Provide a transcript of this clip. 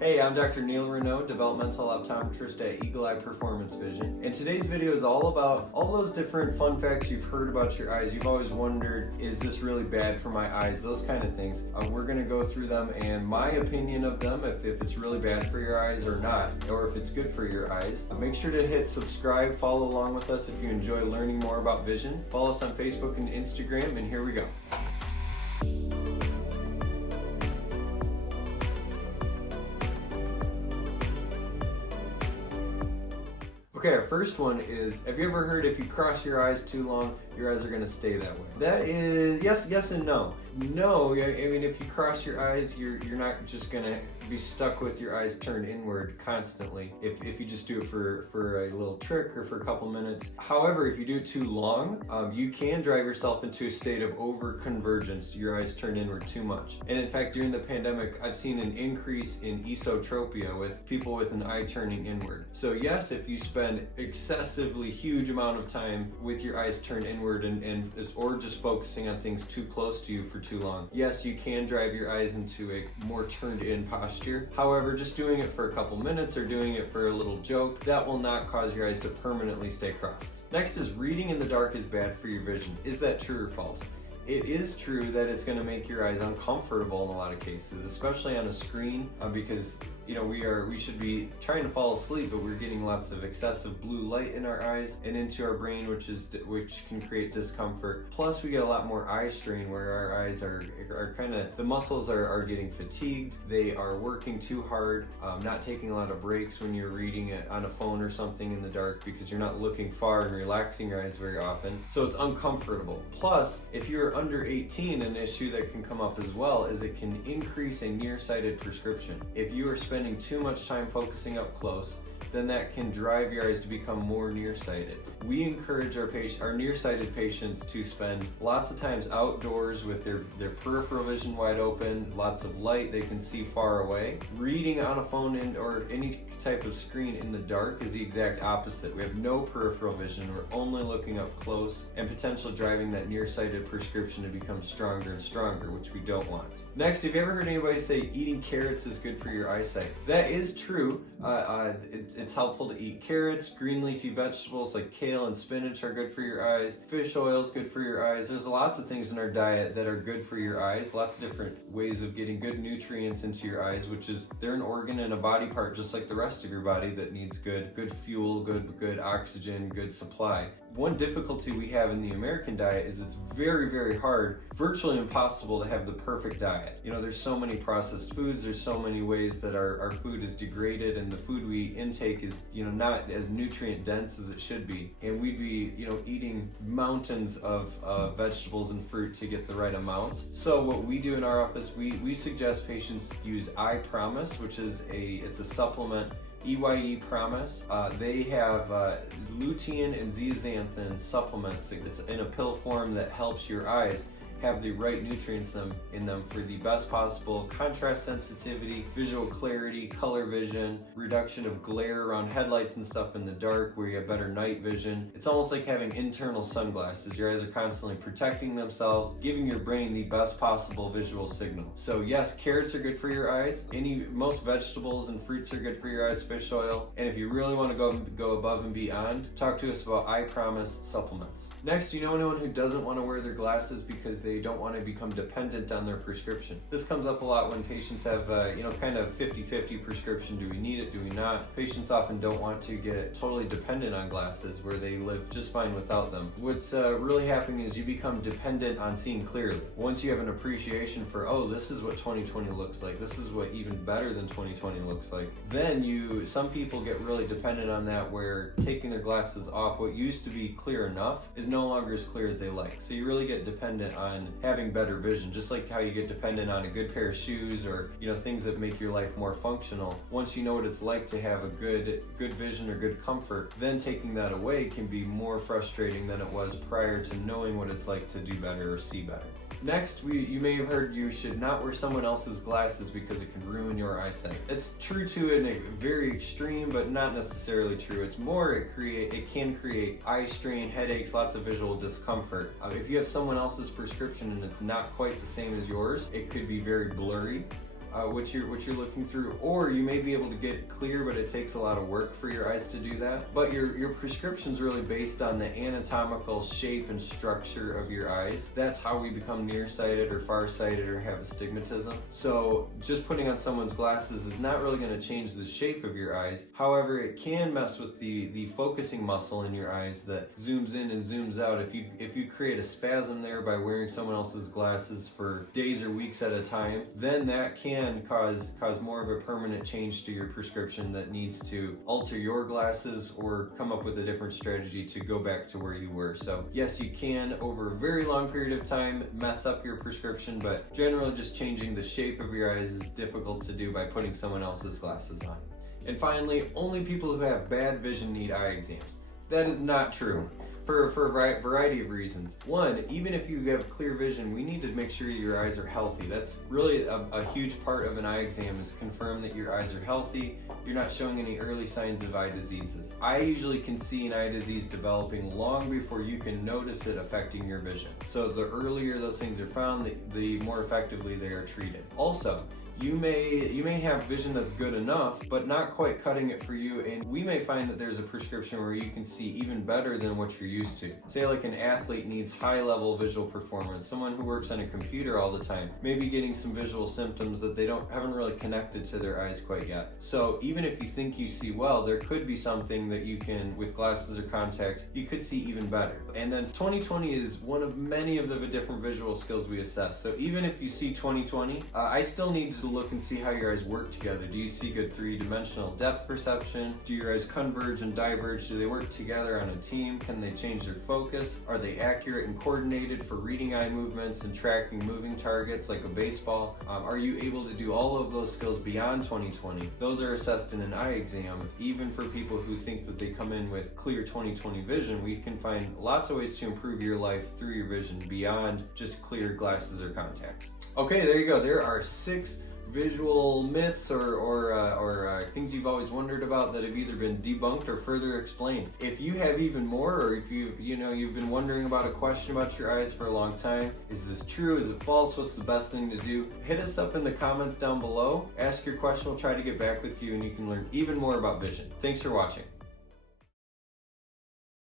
Hey, I'm Dr. Neil Renaud, developmental optometrist at Eagle Eye Performance Vision. And today's video is all about all those different fun facts you've heard about your eyes. You've always wondered, is this really bad for my eyes? Those kind of things. We're gonna go through them and my opinion of them, if it's really bad for your eyes or not, or if it's good for your eyes. Make sure to hit subscribe, follow along with us if you enjoy learning more about vision. Follow us on Facebook and Instagram, and here we go. Okay, our first one is, have you ever heard if you cross your eyes too long, your eyes are going to stay that way? That is, yes and no. No, I mean, if you cross your eyes, you're not just going to be stuck with your eyes turned inward constantly if you just do it for a little trick or for a couple minutes. However, if you do it too long, you can drive yourself into a state of over-convergence, your eyes turn inward too much. And in fact, during the pandemic, I've seen an increase in esotropia with people with an eye turning inward. So yes, if you spend excessively huge amount of time with your eyes turned inward or just focusing on things too close to you for too long, yes, you can drive your eyes into a more turned in posture. However, just doing it for a couple minutes or doing it for a little joke, that will not cause your eyes to permanently stay crossed. Next is, reading in the dark is bad for your vision. Is that true or false? It is true that it's going to make your eyes uncomfortable in a lot of cases, especially on a screen, because we should be trying to fall asleep, but we're getting lots of excessive blue light in our eyes and into our brain, which can create discomfort. Plus, we get a lot more eye strain where our eyes are kind of, the muscles are getting fatigued. They are working too hard, not taking a lot of breaks when you're reading it on a phone or something in the dark, because you're not looking far and relaxing your eyes very often. So it's uncomfortable. Plus, if you're under 18, an issue that can come up as well is it can increase a nearsighted prescription. If you are spending too much time focusing up close, then that can drive your eyes to become more nearsighted. We encourage our nearsighted patients to spend lots of times outdoors with their peripheral vision wide open, lots of light, they can see far away. Reading on a phone or any type of screen in the dark is the exact opposite. We have no peripheral vision, we're only looking up close, and potentially driving that nearsighted prescription to become stronger and stronger, which we don't want. Next, have you ever heard anybody say eating carrots is good for your eyesight? That is true. It's helpful to eat carrots. Green leafy vegetables like kale and spinach are good for your eyes. Fish oil is good for your eyes. There's lots of things in our diet that are good for your eyes. Lots of different ways of getting good nutrients into your eyes, which is, they're an organ and a body part just like the rest of your body that needs good fuel, good oxygen, good supply. One difficulty we have in the American diet is it's very, very hard, virtually impossible to have the perfect diet. There's so many processed foods, there's so many ways that our food is degraded, and the food we intake is, not as nutrient dense as it should be. And we'd be, eating mountains of vegetables and fruit to get the right amounts. So what we do in our office, we suggest patients use I Promise, which is it's a supplement. EYE Promise. They have lutein and zeaxanthin supplements. It's in a pill form that helps your eyes have the right nutrients in them for the best possible contrast sensitivity, visual clarity, color vision, reduction of glare around headlights and stuff in the dark where you have better night vision. It's almost like having internal sunglasses. Your eyes are constantly protecting themselves, giving your brain the best possible visual signal. So yes, carrots are good for your eyes. Most vegetables and fruits are good for your eyes, fish oil. And if you really want to go above and beyond, talk to us about I Promise supplements. Next, you know anyone who doesn't want to wear their glasses because they don't want to become dependent on their prescription? This comes up a lot when patients have, kind of 50-50 prescription. Do we need it? Do we not? Patients often don't want to get totally dependent on glasses where they live just fine without them. What's really happening is you become dependent on seeing clearly. Once you have an appreciation for, oh, this is what 2020 looks like, this is what even better than 2020 looks like, then some people get really dependent on that, where taking their glasses off, what used to be clear enough is no longer as clear as they like. So you really get dependent on having better vision, just like how you get dependent on a good pair of shoes or things that make your life more functional. Once you know what it's like to have a good vision or good comfort, then taking that away can be more frustrating than it was prior to knowing what it's like to do better or see better. Next, you may have heard you should not wear someone else's glasses because it can ruin your eyesight. It's true to a very extreme, but not necessarily true. It's more it can create eye strain, headaches, lots of visual discomfort. If you have someone else's prescription and it's not quite the same as yours, it could be very blurry. what you're looking through, or you may be able to get it clear, but it takes a lot of work for your eyes to do that. But your prescription's really based on the anatomical shape and structure of your eyes. That's how we become nearsighted or farsighted or have astigmatism. So just putting on someone's glasses is not really going to change the shape of your eyes. However, it can mess with the focusing muscle in your eyes that zooms in and zooms out. If you create a spasm there by wearing someone else's glasses for days or weeks at a time, then that can cause more of a permanent change to your prescription that needs to alter your glasses or come up with a different strategy to go back to where you were. So yes, you can over a very long period of time mess up your prescription, but generally just changing the shape of your eyes is difficult to do by putting someone else's glasses on. And finally, only people who have bad vision need eye exams. That is not true. For a variety of reasons. One, even if you have clear vision, we need to make sure your eyes are healthy. That's really a huge part of an eye exam, is confirm that your eyes are healthy, you're not showing any early signs of eye diseases. I usually can see an eye disease developing long before you can notice it affecting your vision. So the earlier those things are found, the more effectively they are treated. Also, you may have vision that's good enough, but not quite cutting it for you, and we may find that there's a prescription where you can see even better than what you're used to. Say like an athlete needs high-level visual performance, someone who works on a computer all the time, maybe getting some visual symptoms that they haven't really connected to their eyes quite yet. So even if you think you see well, there could be something that you can, with glasses or contacts, you could see even better. And then 20/20 is one of many of the different visual skills we assess. So even if you see 20/20, I still need to look and see how your eyes work together. Do you see good three-dimensional depth perception? Do your eyes converge and diverge? Do they work together on a team? Can they change their focus? Are they accurate and coordinated for reading eye movements and tracking moving targets like a baseball? Are you able to do all of those skills beyond 20/20? Those are assessed in an eye exam. Even for people who think that they come in with clear 20/20 vision, we can find lots of ways to improve your life through your vision beyond just clear glasses or contacts. Okay, there you go. There are 6 visual myths or things you've always wondered about that have either been debunked or further explained. If you have even more, or if you've been wondering about a question about your eyes for a long time, is this true? Is it false? What's the best thing to do? Hit us up in the comments down below. Ask your question. We'll try to get back with you, and you can learn even more about vision. Thanks for watching.